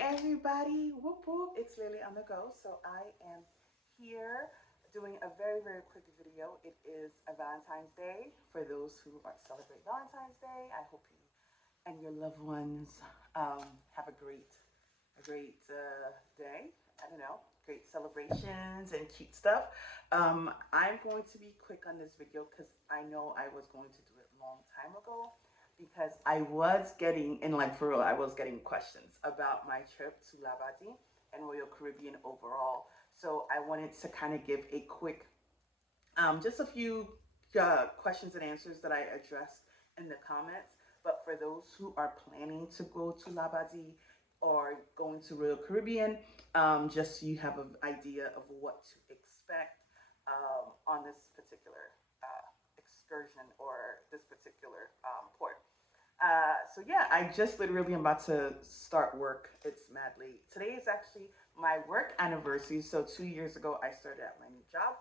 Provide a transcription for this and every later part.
Everybody, whoop whoop, it's Lily on the go. So I am here doing a very quick video. It is a Valentine's Day. For those who are celebrate Valentine's Day, I hope you and your loved ones have a great day. I don't know, great celebrations and cute stuff. I'm going to be quick on this video because I know I was going to do it a long time ago because I was getting, and like for real, I was getting questions about my trip to Labadee and Royal Caribbean overall. So I wanted to kind of give a quick, just a few questions and answers that I addressed in the comments. But for those who are planning to go to Labadee or going to Royal Caribbean, just so you have an idea of what to expect on this particular excursion or this particular port. So yeah, I just literally am about to start work. It's mad late. Today is actually my work anniversary. So 2 years ago, I started at my new job.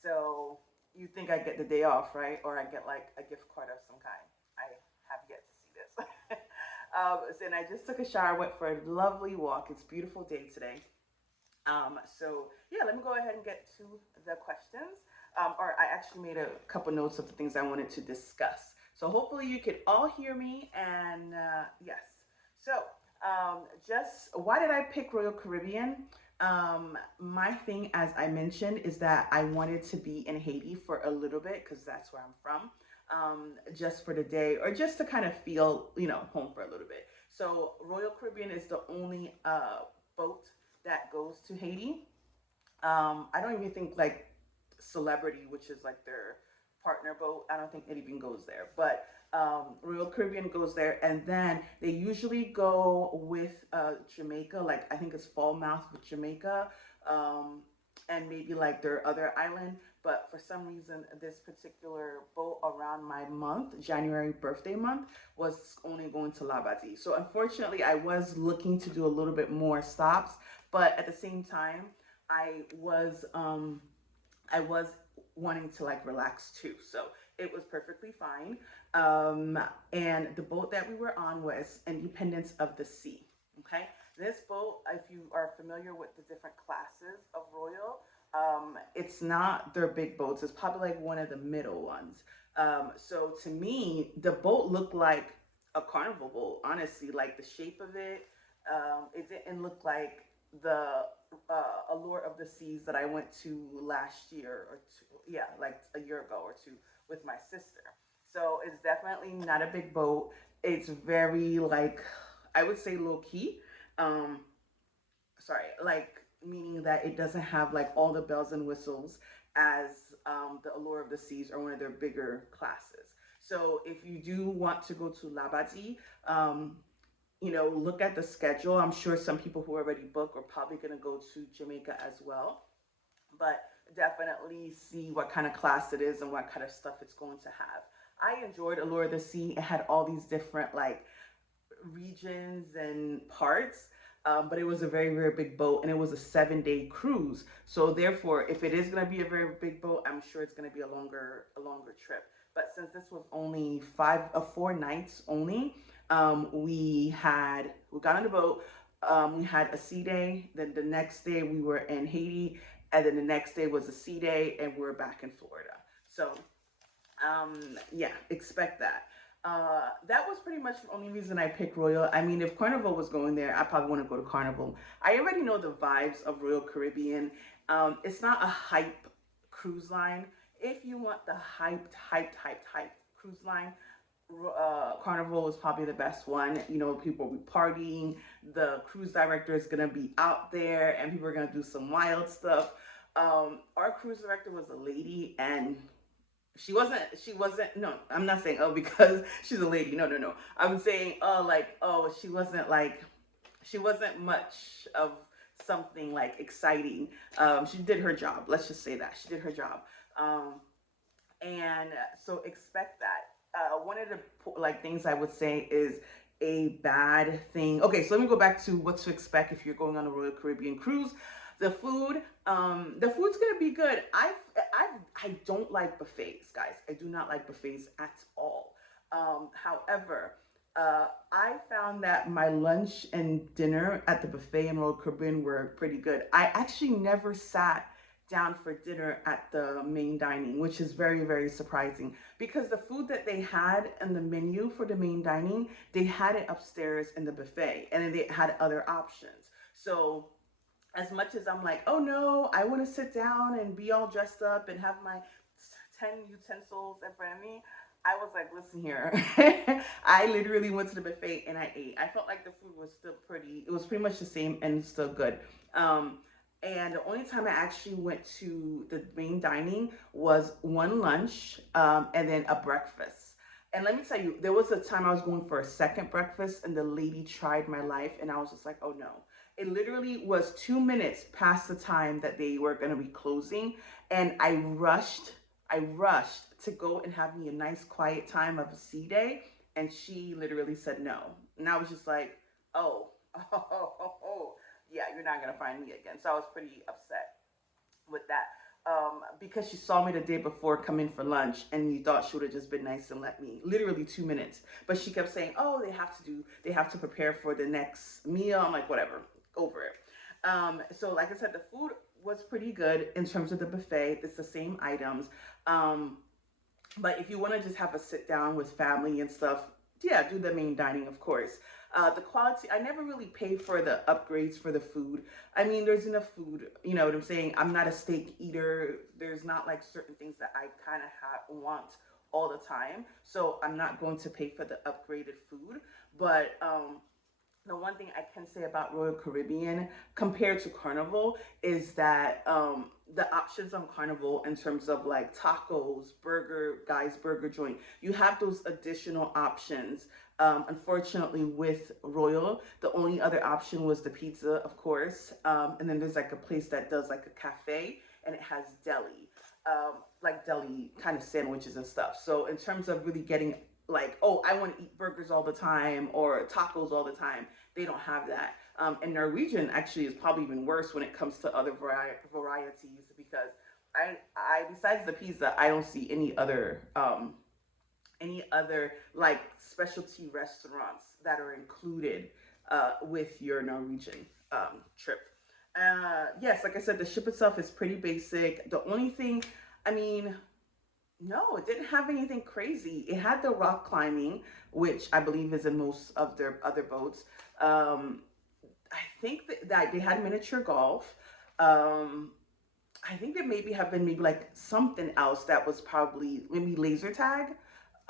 So you think I get the day off, right? Or I get like a gift card of some kind. I have yet to see this. And I just took a shower, went for a lovely walk. It's a beautiful day today. So yeah, let me go ahead and get to the questions. Or I actually made a couple notes of the things I wanted to discuss. So hopefully you can all hear me. And yes, so just why did I pick Royal Caribbean? My thing, as I mentioned, is that I wanted to be in Haiti for a little bit because that's where I'm from. Just for the day or just to kind of feel, home for a little bit. So Royal Caribbean is the only boat that goes to Haiti. I don't even think like Celebrity, which is like their partner boat, I don't think it even goes there. But Royal Caribbean goes there, and then they usually go with Jamaica. Like I think it's Falmouth with Jamaica, and maybe like their other island. But for some reason, this particular boat around my month, January birthday month, was only going to Labadee. So unfortunately, I was looking to do a little bit more stops, but at the same time, I was um, I was wanting to like relax too. So it was perfectly fine. Um, and the boat that we were on was Independence of the Sea. Okay. This boat, if you are familiar with the different classes of Royal, it's not their big boats. It's probably like one of the middle ones. So to me, the boat looked like a carnival boat, honestly, like the shape of it. It didn't look like the Allure of the Seas that I went to last year or two, yeah, like a year ago or two with my sister. So it's definitely not a big boat. It's very like I would say low key. Um, sorry, like meaning that it doesn't have like all the bells and whistles as the Allure of the Seas or one of their bigger classes. So if you do want to go to Labadee, look at the schedule. I'm sure some people who already booked are probably going to go to Jamaica as well, but definitely see what kind of class it is and what kind of stuff it's going to have. I enjoyed Allure of the Sea. It had all these different like regions and parts. But it was a very big boat, and it was a 7 day cruise. So therefore, if it is going to be a very big boat, I'm sure it's going to be a longer trip. But since this was only 4 nights only, we got on the boat. We had a sea day. Then the next day we were in Haiti, and then the next day was a sea day, and we are back in Florida. So yeah, expect that. That was pretty much the only reason I picked Royal. I mean, if Carnival was going there, I probably want to go to Carnival. I already know the vibes of Royal Caribbean. It's not a hype cruise line. If you want the hyped cruise line, Carnival is probably the best one. People will be partying. The cruise director is gonna be out there, and people are gonna do some wild stuff. Our cruise director was a lady, and she wasn't no, I'm not saying oh because she's a lady. No, I'm saying oh like oh she wasn't much of something like exciting. She did her job, let's just say that she did her job. And so expect that. One of the like things I would say is a bad thing. Okay, so let me go back to what to expect if you're going on a Royal Caribbean cruise. The food's gonna be good. I don't like buffets, guys. I do not like buffets at all. However, I found that my lunch and dinner at the buffet in Royal Caribbean were pretty good. I actually never sat down for dinner at the main dining, which is very, very surprising because the food that they had in the menu for the main dining, they had it upstairs in the buffet and then they had other options. So as much as I'm like, oh no, I want to sit down and be all dressed up and have my 10 utensils in front of me, I was like, listen here. I literally went to the buffet and I ate. I felt like the food was still it was pretty much the same and still good. Um, and the only time I actually went to the main dining was one lunch and then a breakfast. And let me tell you, there was a time I was going for a second breakfast and the lady tried my life and I was just like, oh no. It literally was 2 minutes past the time that they were going to be closing. And I rushed to go and have me a nice quiet time of a sea day. And she literally said no. And I was just like, oh, oh, yeah, you're not going to find me again. So I was pretty upset with that. Because she saw me the day before come in for lunch and you thought she would have just been nice and let me literally 2 minutes, but she kept saying, oh, they have to prepare for the next meal. I'm like, whatever, over it. So like I said, the food was pretty good in terms of the buffet. It's the same items. um, but if you want to just have a sit down with family and stuff, yeah, do the main dining, of course. The quality, I never really pay for the upgrades for the food. I mean, there's enough food, you know what I'm saying? I'm not a steak eater. There's not like certain things that I kind of want all the time. So I'm not going to pay for the upgraded food. But the one thing I can say about Royal Caribbean compared to Carnival is that the options on Carnival in terms of like tacos, burger joint, you have those additional options. Unfortunately, with Royal, the only other option was the pizza, of course. And then there's like a place that does like a cafe and it has deli, like deli kind of sandwiches and stuff. So in terms of really getting like, oh, I want to eat burgers all the time or tacos all the time, they don't have that. And Norwegian actually is probably even worse when it comes to other varieties because besides the pizza, I don't see any other like specialty restaurants that are included with your Norwegian trip. Yes, like I said, the ship itself is pretty basic. The only thing, I mean, no, it didn't have anything crazy. It had the rock climbing, which I believe is in most of their other boats. Um, I think that they had miniature golf. Um, I think there maybe have been maybe like something else that was probably maybe laser tag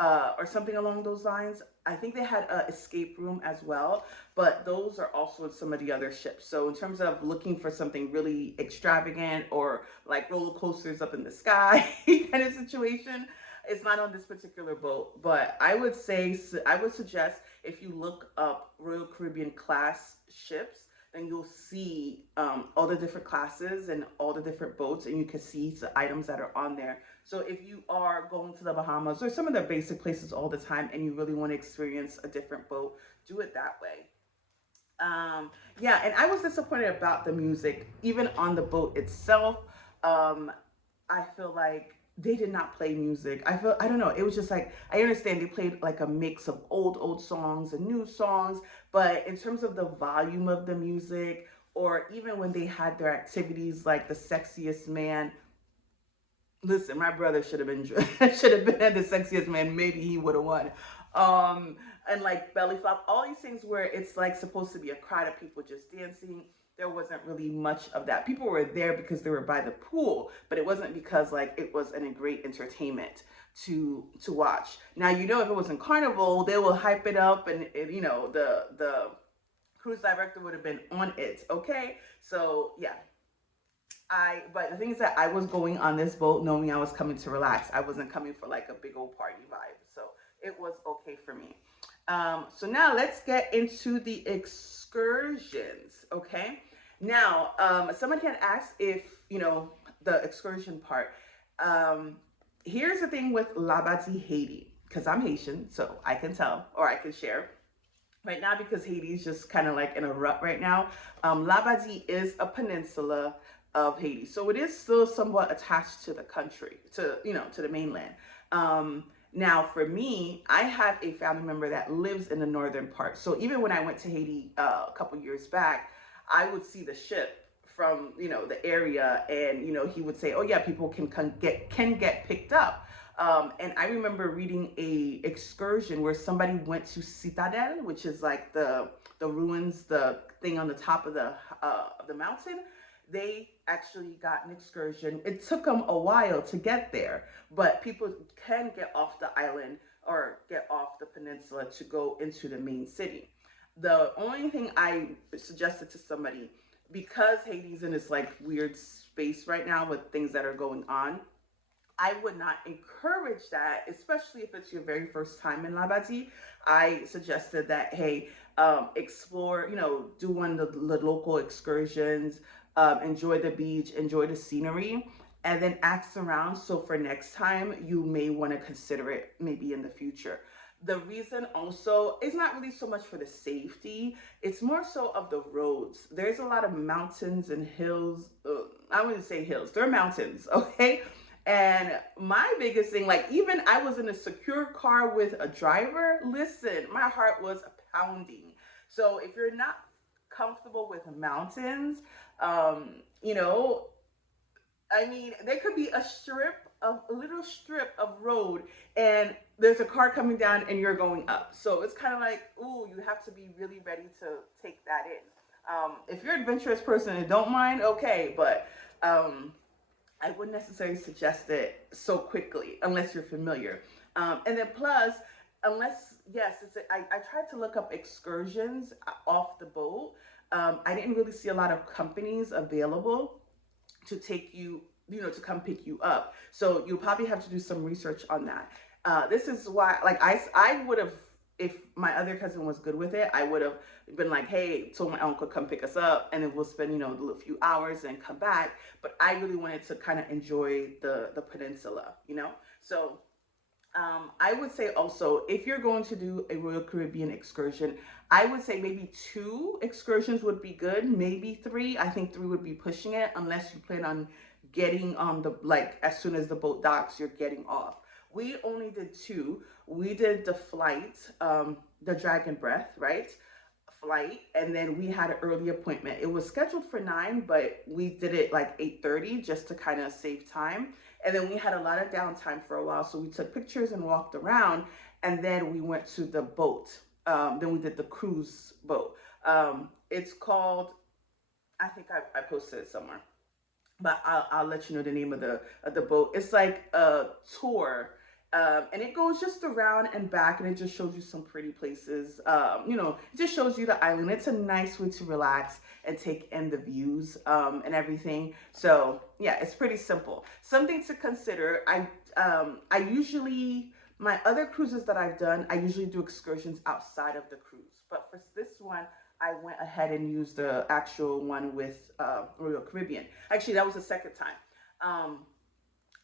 or something along those lines. I think they had a escape room as well, but those are also in some of the other ships. So in terms of looking for something really extravagant or like roller coasters up in the sky kind of situation, it's not on this particular boat. But I would suggest if you look up Royal Caribbean class ships, then you'll see all the different classes and all the different boats, and you can see the items that are on there. So if you are going to the Bahamas or some of the basic places all the time and you really want to experience a different boat, do it that way. Yeah, and I was disappointed about the music, even on the boat itself. Um, I feel like they did not play music. I don't know. It was just like I understand they played like a mix of old songs and new songs, but in terms of the volume of the music, or even when they had their activities like the sexiest man, listen, my brother should have been should have been the sexiest man. Maybe he would have won. And like belly flop, all these things where it's like supposed to be a crowd of people just dancing. There wasn't really much of that. People were there because they were by the pool, but it wasn't because like it was a great entertainment to watch. Now you know if it was in Carnival, they will hype it up, and you know the cruise director would have been on it. Okay, so yeah, but the thing is that I was going on this boat knowing I was coming to relax. I wasn't coming for like a big old party vibe. So it was okay for me. So now let's get into the excursions. Okay. Now, somebody had asked if, you know, the excursion part. Um, Here's the thing with Labadee, Haiti, because I'm Haitian, so I can tell or I can share right now because Haiti is just kind of like in a rut right now. Labadee is a peninsula of Haiti, so it is still somewhat attached to the country, to you know, to the mainland. Um, Now, for me, I have a family member that lives in the northern part. So even when I went to Haiti a couple years back, I would see the ship from the area, and he would say, "Oh yeah, people can get picked up." And I remember reading a excursion where somebody went to Citadel, which is like the ruins, the thing on the top of the mountain. They actually got an excursion. It took them a while to get there, but people can get off the island or get off the peninsula to go into the main city. The only thing I suggested to somebody, because Haiti's in this like weird space right now with things that are going on, I would not encourage that, especially if it's your very first time in Labadee. I suggested that, hey, explore, do one of the local excursions, enjoy the beach, enjoy the scenery, and then ask around. So for next time, you may want to consider it maybe in the future. The reason also is not really so much for the safety, it's more so of the roads. There's a lot of mountains and hills. I wouldn't say hills, they're mountains, okay? And my biggest thing, like, even I was in a secure car with a driver, listen, my heart was pounding. So if you're not comfortable with mountains, you know, I mean, there could be a little strip of road, and there's a car coming down and you're going up. So it's kind of like, ooh, you have to be really ready to take that in. If you're an adventurous person and don't mind, okay, but I wouldn't necessarily suggest it so quickly unless you're familiar. And then plus, unless, yes, I tried to look up excursions off the boat. I didn't really see a lot of companies available to take you, to come pick you up. So you'll probably have to do some research on that. This is why, like, I would have, if my other cousin was good with it, I would have been like, hey, told my uncle come pick us up, and then we'll spend, a few hours and come back. But I really wanted to kind of enjoy the peninsula, So I would say also, if you're going to do a Royal Caribbean excursion, I would say maybe 2 excursions would be good, maybe 3. I think 3 would be pushing it, unless you plan on getting on like, as soon as the boat docks, you're getting off. We only did 2. We did the flight, the Dragon Breath, right? Flight, and then we had an early appointment. It was scheduled for 9, but we did it like 8:30 just to kind of save time. And then we had a lot of downtime for a while, so we took pictures and walked around, and then we went to the boat. Then we did the cruise boat. It's called, I think I posted it somewhere, but I'll let you know the name of the boat. It's like a tour, and it goes just around and back, and it just shows you some pretty places. It just shows you the island. It's a nice way to relax and take in the views, and everything. So yeah, it's pretty simple. Something to consider. I usually, my other cruises that I've done, I usually do excursions outside of the cruise, but for this one, I went ahead and used the actual one with Royal Caribbean. Actually, that was the second time.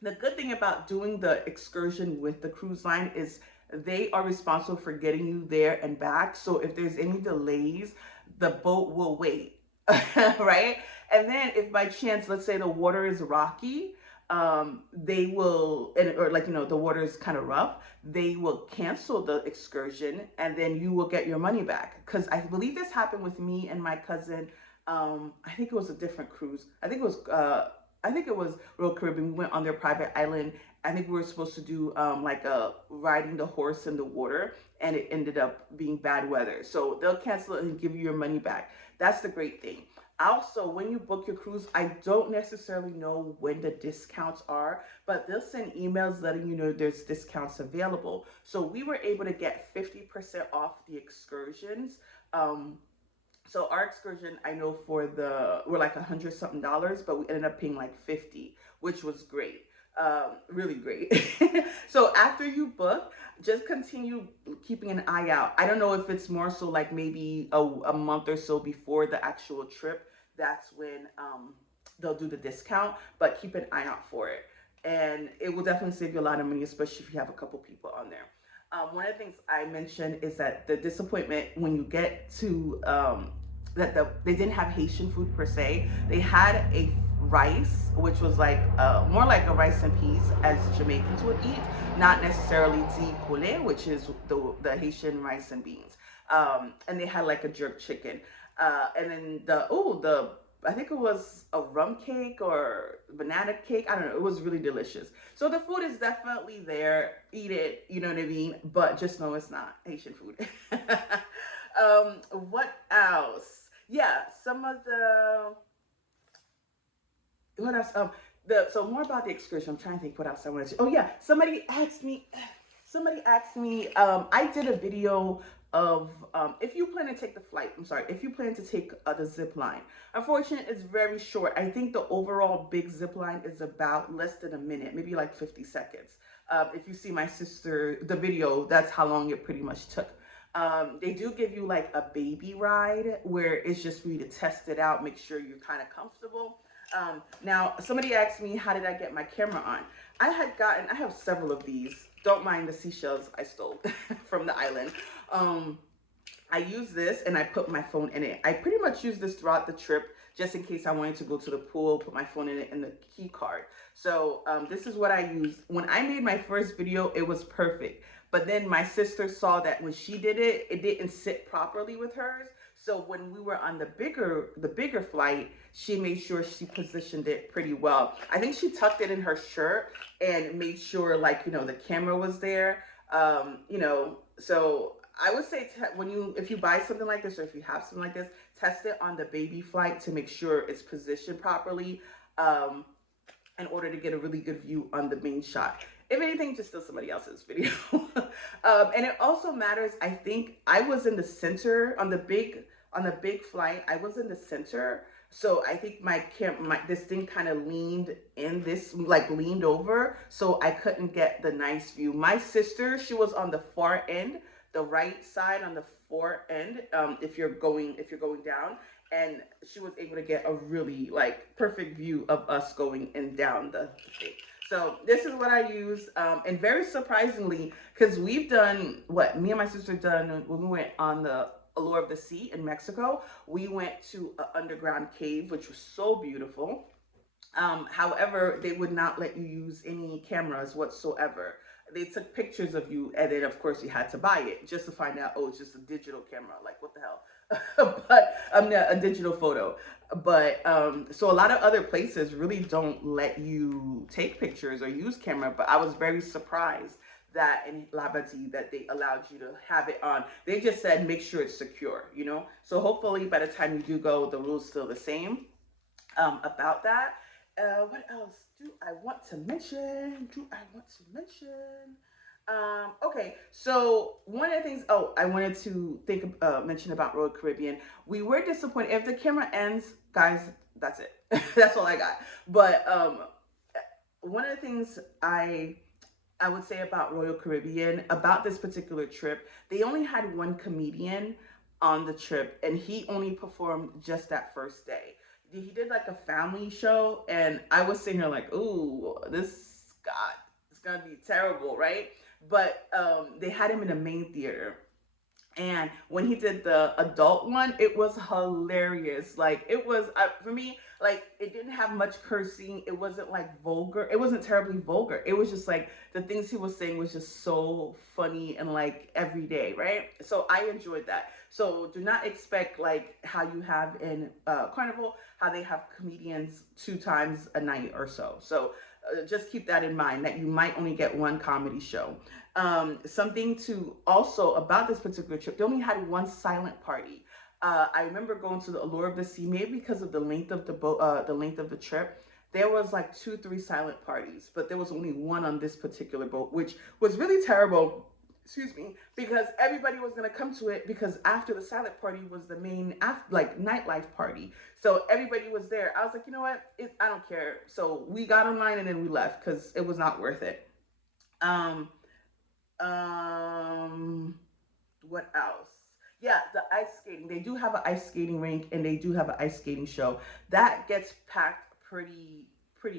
The good thing about doing the excursion with the cruise line is they are responsible for getting you there and back. So if there's any delays, the boat will wait, right? And then if by chance, let's say the water is rocky, they will, or like, the water is kind of rough, they will cancel the excursion, and then you will get your money back. Because I believe this happened with me and my cousin. I think it was a different cruise. I think it was Royal Caribbean. We went on their private island. I think we were supposed to do like a riding the horse in the water, and it ended up being bad weather. So they'll cancel it and give you your money back. That's the great thing. Also, when you book your cruise, I don't necessarily know when the discounts are, but they'll send emails letting you know there's discounts available. So we were able to get 50% off the excursions. So our excursion, I know we're like $100 something, but we ended up paying like 50, which was great. Really great. So after you book, just continue keeping an eye out. I don't know if it's more so like maybe a month or so before the actual trip. That's when they'll do the discount, but keep an eye out for it. And it will definitely save you a lot of money, especially if you have a couple people on there. One of the things I mentioned is that the disappointment when you get to they didn't have Haitian food per se. They had a rice, which was like more like a rice and peas as Jamaicans would eat, not necessarily di poulet, which is the Haitian rice and beans. And they had like a jerk chicken. And then the I think it was a rum cake or banana cake. I don't know. It was really delicious. So the food is definitely there. Eat it. You know what I mean? But just know it's not Haitian food. What else? Yeah, some of the what else? So more about the excursion. I'm trying to think what else I wanted to. Oh yeah, somebody asked me. Somebody asked me. I did a video of if you plan to take the flight. I'm sorry, if you plan to take the zip line. Unfortunately, it's very short. I think the overall big zip line is about less than a minute, maybe like 50 seconds. If you see my sister, the video, that's how long it pretty much took. They do give you like a baby ride where it's just for you to test it out, make sure you're kind of comfortable. Now, somebody asked me, how did I get my camera on? I have several of these. Don't mind the seashells I stole from the island. I use this and I put my phone in it. I pretty much use this throughout the trip just in case I wanted to go to the pool, put my phone in it and the key card. So this is what I use. When I made my first video, it was perfect. But then my sister saw that when she did it, it didn't sit properly with hers. So when we were on the bigger flight, she made sure she positioned it pretty well. I think she tucked it in her shirt and made sure like, you know, the camera was there. You know, so I would say if you buy something like this or if you have something like this, test it on the baby flight to make sure it's positioned properly in order to get a really good view on the main shot. If anything, just steal somebody else's video. And it also matters. I think I was in the center on the big flight. I was in the center. So I think this thing kind of leaned in this, like leaned over. So I couldn't get the nice view. My sister, she was on the far end, the right side on the far end. If you're going down, and she was able to get a really like perfect view of us going and down the thing. So this is what I use, and very surprisingly, because we've done what me and my sister done when we went on the Allure of the Sea in Mexico. We went to an underground cave, which was so beautiful. However, they would not let you use any cameras whatsoever. They took pictures of you, and then of course you had to buy it just to find out, oh, it's just a digital camera. Like, what the hell? But a digital photo. But so a lot of other places really don't let you take pictures or use camera. But I was very surprised that in Labadee that they allowed you to have it on. They just said make sure it's secure, you know. So hopefully by the time you do go, the rules still the same about that. What else do I want to mention? Okay, so one of the things, oh, I wanted to mention about Royal Caribbean. We were disappointed. If the camera ends, guys, that's it. That's all I got. But one of the things I would say about Royal Caribbean, about this particular trip, they only had one comedian on the trip, and he only performed just that first day. He did like a family show, and I was sitting here like, ooh, God, it's gonna be terrible, right? But they had him in the main theater. And when he did the adult one, it was hilarious. Like, it was, for me, like, it didn't have much cursing. It wasn't like vulgar. It wasn't terribly vulgar. It was just like the things he was saying was just so funny and like everyday, right? So I enjoyed that. So do not expect like how you have in Carnival, how they have comedians 2 times a night or so. So just keep that in mind, that you might only get one comedy show. Something to also about this particular trip, they only had one silent party. I remember going to the Allure of the Sea, maybe because of the length of the boat, the length of the trip. There was like 2, 3 silent parties, but there was only one on this particular boat, which was really terrible. Excuse me, because everybody was gonna come to it because after the silent party was the main like nightlife party. So everybody was there. I was like, you know what? I don't care. So we got online and then we left because it was not worth it. Um, what else? Yeah, the ice skating. They do have an ice skating rink and they do have an ice skating show. That gets packed pretty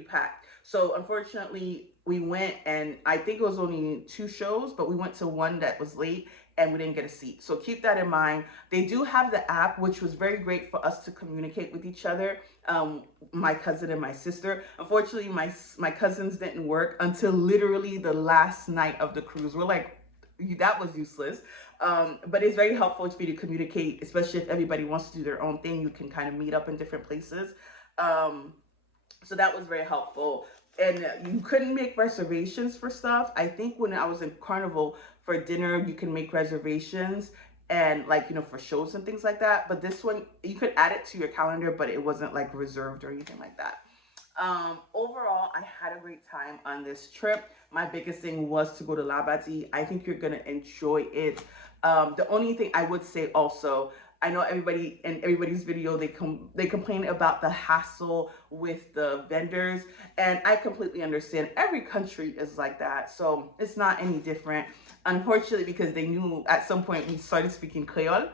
packed. So unfortunately, we went and I think it was only 2 shows, but we went to one that was late and we didn't get a seat. So keep that in mind. They do have the app, which was very great for us to communicate with each other. My cousin and my sister. Unfortunately, my cousins didn't work until literally the last night of the cruise. We're like, that was useless. But it's very helpful for you to communicate, especially if everybody wants to do their own thing. You can kind of meet up in different places. Um, so that was very helpful. And you couldn't make reservations for stuff. I think when I was in Carnival for dinner, you can make reservations and like, for shows and things like that. But this one, you could add it to your calendar, but it wasn't like reserved or anything like that. Overall, I had a great time on this trip. My biggest thing was to go to Labadee. I think you're gonna enjoy it. The only thing I would say also, I know everybody in everybody's video they complain about the hassle with the vendors, and I completely understand. Every country is like that, so it's not any different. Unfortunately, because they knew at some point we started speaking Creole,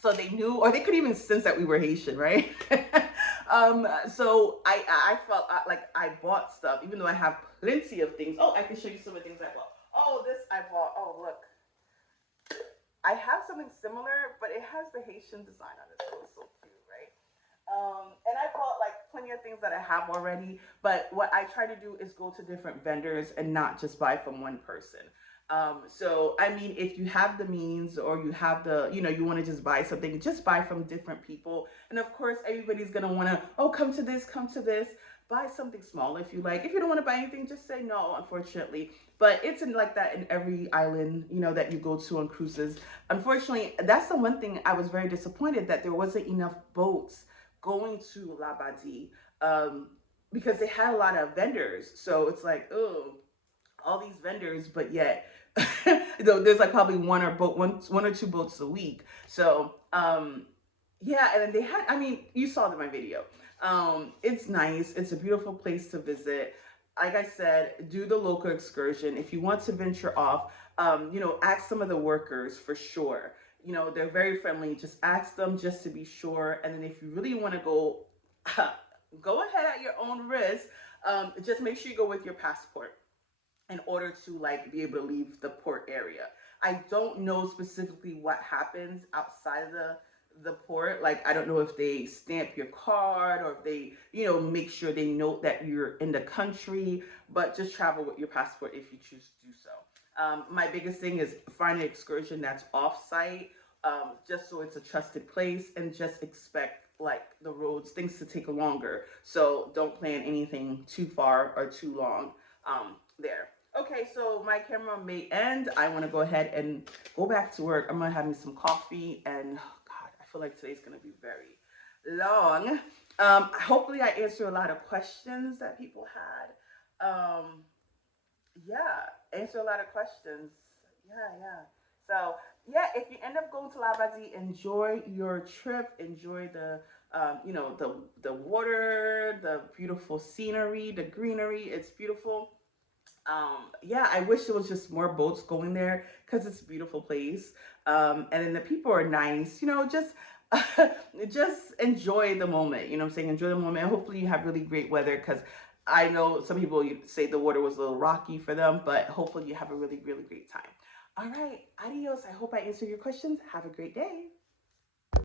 so they knew, or they could even sense that we were Haitian, right? So I felt like I bought stuff, even though I have plenty of things. Oh, I can show you some of the things I bought. Oh, this I bought. Oh, look, I have something similar, but it has the Haitian design on it, so it's so cute, right? And I bought like plenty of things that I have already, but what I try to do is go to different vendors and not just buy from one person. So I mean, if you have the means or you have the, you want to just buy something, just buy from different people. And of course, everybody's gonna want to, oh, come to this, come to this. Buy something small if you like. If you don't want to buy anything, just say no, unfortunately. But it's in like that in every island, that you go to on cruises. Unfortunately, that's the one thing I was very disappointed that there wasn't enough boats going to Labadee, because they had a lot of vendors. So it's like, oh, all these vendors, but yet there's like probably one or two boats a week. So yeah, and then they had, I mean, you saw in my video. It's nice. It's a beautiful place to visit. Like I said, do the local excursion. If you want to venture off, ask some of the workers for sure. They're very friendly. Just ask them just to be sure. And then if you really want to go, go ahead at your own risk. Just make sure you go with your passport in order to like be able to leave the port area. I don't know specifically what happens outside of the port. Like I don't know if they stamp your card or if they, make sure they note that you're in the country, but just travel with your passport if you choose to do so. My biggest thing is find an excursion that's off site, just so it's a trusted place, and just expect like the roads, things to take longer. So don't plan anything too far or too long there. Okay, so my camera may end. I want to go ahead and go back to work. I'm going to have me some coffee, and oh God, I feel like today's going to be very long. Hopefully I answer a lot of questions that people had. Yeah, answer a lot of questions. Yeah, yeah. So yeah, if you end up going to Labadee, enjoy your trip. Enjoy the water, the beautiful scenery, the greenery. It's beautiful. Yeah, I wish there was just more boats going there because it's a beautiful place. And then the people are nice, just just enjoy the moment. You know what I'm saying? Enjoy the moment. And hopefully you have really great weather, because I know some people say the water was a little rocky for them, but hopefully you have a really, really great time. All right, adios. I hope I answered your questions. Have a great day.